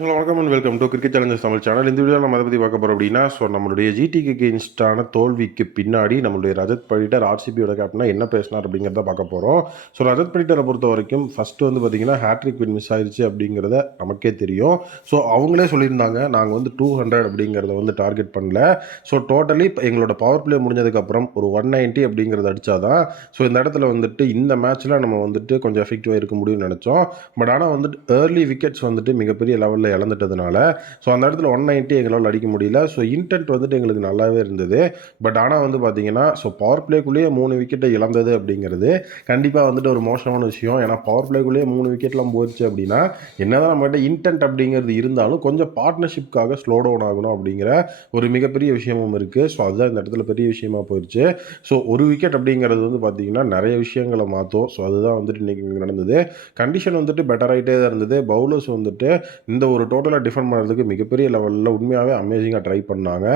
Hello வணக்கம் and welcome to cricket challengers Tamil channel இந்த video நம்ம அதை பற்றி பார்க்க போகிறோம் அப்படின்னா ஸோ நம்மளுடைய ஜிடிக்கு கெயின்ஸ்டான தோல்விக்கு பின்னாடி நம்மளுடைய ரஜத் படிட்டர் ஆர்சிபியோட கேப்டனா என்ன பேசினார் அப்படிங்கிறத பார்க்க போகிறோம் ஸோ ரஜத் படிட்டரை பொறுத்த வரைக்கும் ஃபஸ்ட்டு வந்து பார்த்திங்கன்னா ஹேட்ரிக் வின் மிஸ் ஆயிடுச்சு அப்படிங்கிறத நமக்கே தெரியும். ஸோ அவங்களே சொல்லியிருந்தாங்க நாங்கள் வந்து டூ ஹண்ட்ரட் அப்படிங்கிறத வந்து டார்கெட் பண்ணல. ஸோ டோட்டலி எங்களோட பவர் பிளே முடிஞ்சதுக்கப்புறம் ஒரு ஒன் நைன்ட்டி அப்படிங்கிறத அடித்தாதான் ஸோ இந்த இடத்துல வந்துட்டு இந்த மேட்ச்சில் நம்ம வந்துட்டு கொஞ்சம் எஃபெக்டிவாக இருக்க முடியும்னு நினச்சோம். பட் ஆனால் வந்துட்டு ஏர்லி விக்கெட்ஸ் வந்துட்டு மிகப்பெரிய லெவலில் இழந்துட்டதுனால ஸோ அந்த இடத்துல ஒன் நைன்ட்டி எங்களால் அடிக்க முடியல. ஸோ இன்டென்ட் வந்துட்டு எங்களுக்கு நல்லாவே இருந்தது. பட் ஆனால் வந்து பார்த்தீங்கன்னா ஸோ பவர் பிளேக்குள்ளேயே மூணு விக்கெட்டை இழந்தது அப்படிங்கிறது கண்டிப்பாக வந்துட்டு ஒரு மோசமான விஷயம். ஏன்னா பவர் பிளேக்குள்ளேயே மூணு விக்கெட்லாம் போயிடுச்சு அப்படின்னா என்னதான் நம்மகிட்ட இன்டென்ட் அப்படிங்கிறது இருந்தாலும் கொஞ்சம் பார்ட்னர்ஷிப்காக ஸ்லோ டவுன் ஆகணும் அப்படிங்கிற ஒரு மிகப்பெரிய விஷயமும் இருக்குது ஸோ அதுதான் இந்த இடத்துல பெரிய விஷயமா போயிடுச்சு ஸோ ஒரு விக்கெட் அப்படிங்கிறது வந்து பார்த்தீங்கன்னா நிறைய விஷயங்களை மாற்றும் ஸோ அதுதான் வந்துட்டு இன்றைக்கி நடந்தது. கண்டிஷன் வந்துட்டு பெட்டர் ஆகிட்டே தான் இருந்தது. பவுலர்ஸ் வந்துட்டு இந்த ஒரு டோட்டலாக டிஃபெண்ட் பண்ணுறதுக்கு மிகப்பெரிய லெவலில் உண்மையாகவே அமேசிங்காக ட்ரை பண்ணாங்க.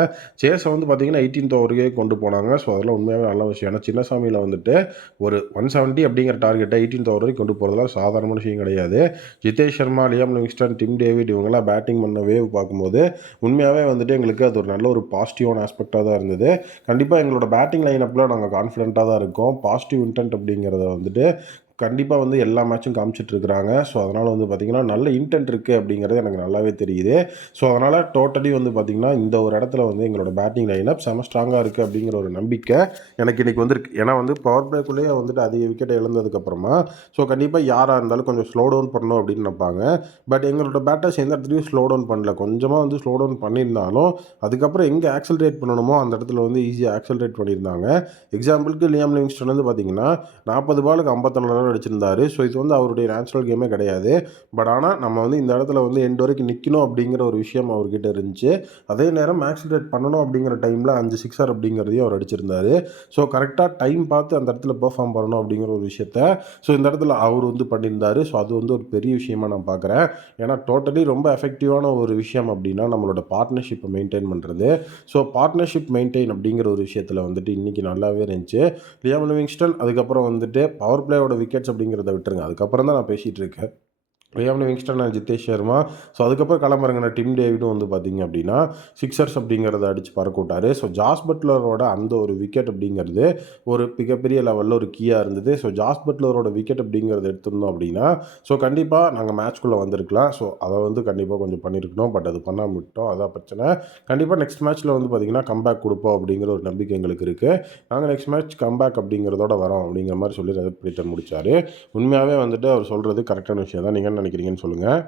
சேஸை வந்து பார்த்தீங்கன்னா எயிட்டீன்த் ஓவருக்கே கொண்டு போனாங்க. ஸோ அதெல்லாம் உண்மையாகவே நல்ல விஷயம். ஏன்னா சின்னசாமியில் வந்துட்டு ஒரு ஒன் செவன்ட்டி அப்படிங்கிற டார்கெட்டை எயிட்டீன்த் ஓவர் வரைக்கும் கொண்டு போகிறதுலாம் சாதாரணமான விஷயம் கிடையாது. Jitesh Sharma Liam Livingstone Tim David இவங்கெல்லாம் பேட்டிங் பண்ண வேவ் பார்க்கும்போது உண்மையாகவே வந்துட்டு எங்களுக்கு அது ஒரு நல்ல ஒரு பாசிட்டிவான ஆஸ்பெக்டாக தான் இருந்தது. கண்டிப்பாக எங்களோட பேட்டிங் லைனப்பில் நாங்கள் கான்ஃபிடென்ட்டாக தான் இருக்கோம். பாசிட்டிவ் இன்டென்ட் அப்படிங்கிறத வந்துட்டு கண்டிப்பாக வந்து எல்லா மேட்சும் காமிச்சிட்ருக்குறாங்க ஸோ அதனால் வந்து பார்த்திங்கன்னா நல்ல இன்டென்ட் இருக்குது அப்படிங்கிறது எனக்கு நல்லாவே தெரியுது. ஸோ அதனால் டோட்டலி வந்து பார்த்திங்கன்னா இந்த ஒரு இடத்துல வந்து எங்களோட பேட்டிங் லைனப் செம ஸ்ட்ராங்காக இருக்குது அப்படிங்கிற ஒரு நம்பிக்கை எனக்கு இன்றைக்கி வந்துருக்கு. ஏன்னா வந்து பவர் பிளேக்குள்ளேயே வந்துட்டு அதிக விக்கெட்டை இழந்ததுக்கப்புறமா ஸோ கண்டிப்பாக யாராக இருந்தாலும் கொஞ்சம் ஸ்லோ டவுன் பண்ணணும் அப்படின்னு நினைப்பாங்க. பட் எங்களோட பேட்டர்ஸ் எந்த இடத்துலையும் ஸ்லோ டவுன் பண்ணல. கொஞ்சமாக வந்து ஸ்லோ டவுன் பண்ணியிருந்தாலும் அதுக்கப்புறம் எங்கே ஆக்சலரேட் பண்ணணுமோ அந்த இடத்துல வந்து ஈஸியாக ஆக்சலரேட் பண்ணியிருந்தாங்க. எக்ஸாம்பிளுக்கு லியாம் லிவிங்ஸ்டன் வந்து பார்த்திங்கன்னா நாற்பது பாலுக்கு ஐம்பத்தொன்னு அடிச்சிருந்தார். ஸோ இது வந்து அவருடைய நேச்சுரல் கேமே கிடையாது. பட் ஆனால் நம்ம வந்து இந்த இடத்துல வந்து எண்டு வரைக்கும் நிற்கணும் அப்படிங்கிற ஒரு விஷயம் அவர்கிட்ட இருந்துச்சு. அதே நேரம் ஆக்சிலேட் பண்ணணும் அப்படிங்கிற டைமில் அஞ்சு சிக்ஸர் அப்படிங்கிறதையும் அவர் அடிச்சிருந்தார். ஸோ கரெக்டாக டைம் பார்த்து அந்த இடத்துல பெர்ஃபார்ம் பண்ணணும் அப்படிங்கிற ஒரு விஷயத்த ஸோ இந்த இடத்துல அவர் வந்து பண்ணியிருந்தார். ஸோ அது வந்து ஒரு பெரிய விஷயமா நான் பார்க்குறேன். ஏன்னா டோட்டலி ரொம்ப எஃபெக்டிவான ஒரு விஷயம் அப்படின்னா நம்மளோட பார்ட்னர்ஷிப்பை மெயின்டைன் பண்ணுறது ஸோ பார்ட்னர்ஷிப் மெயின்டைன் அப்படிங்கிற ஒரு விஷயத்தில் வந்துட்டு இன்றைக்கி நல்லாவே இருந்துச்சு. லியாமன் விங்ஸ்டன் அதுக்கப்புறம் வந்துட்டு பவர் பிளேயோட விக்கெட்ஸ் அப்படிங்கிறத விட்டுருங்க. அதுக்கப்புறம் தான் நான் பேசிகிட்டு இருக்கேன். Liam Livingstone and Jitesh Sharma. So அதுக்கப்புறம் களமிறங்கின டிம் டேவிடும் வந்து பார்த்திங்க அப்படின்னா சிக்ஸர்ஸ் அப்படிங்கிறத அடித்து பறக்க விட்டார் ஸோ ஜாஸ் பட்லரோட அந்த ஒரு விக்கெட் அப்படிங்கிறது ஒரு மிகப்பெரிய லெவலில் ஒரு கீயாக இருந்தது. ஸோ ஜாஸ் பட்லரோட விக்கெட் அப்படிங்கிறத எடுத்திருந்தோம் அப்படின்னா ஸோ கண்டிப்பாக நாங்கள் மேட்ச்குள்ளே வந்திருக்கலாம். ஸோ அதை வந்து கண்டிப்பாக கொஞ்சம் பண்ணியிருக்கணும் பட் அது பண்ணாமல் விட்டோம் அதான் பிரச்சனை. கண்டிப்பாக நெக்ஸ்ட் மேட்ச்சில் வந்து பார்த்திங்கன்னா கம்பேக் கொடுப்போம் அப்படிங்கிற ஒரு நம்பிக்கை எங்களுக்கு இருக்குது நாங்கள் நெக்ஸ்ட் மேட்ச் கம்பேக் அப்படிங்கிறதோட வரோம் அப்படிங்கிற மாதிரி சொல்லி ரஜத் பிடிட்டர் முடித்தார் உண்மையாகவே வந்துட்டு அவர் சொல்கிறது கரெக்டான விஷயம் தான். நீங்கள் என்ன நினைக்கிறீங்கன்னு சொல்லுங்கள்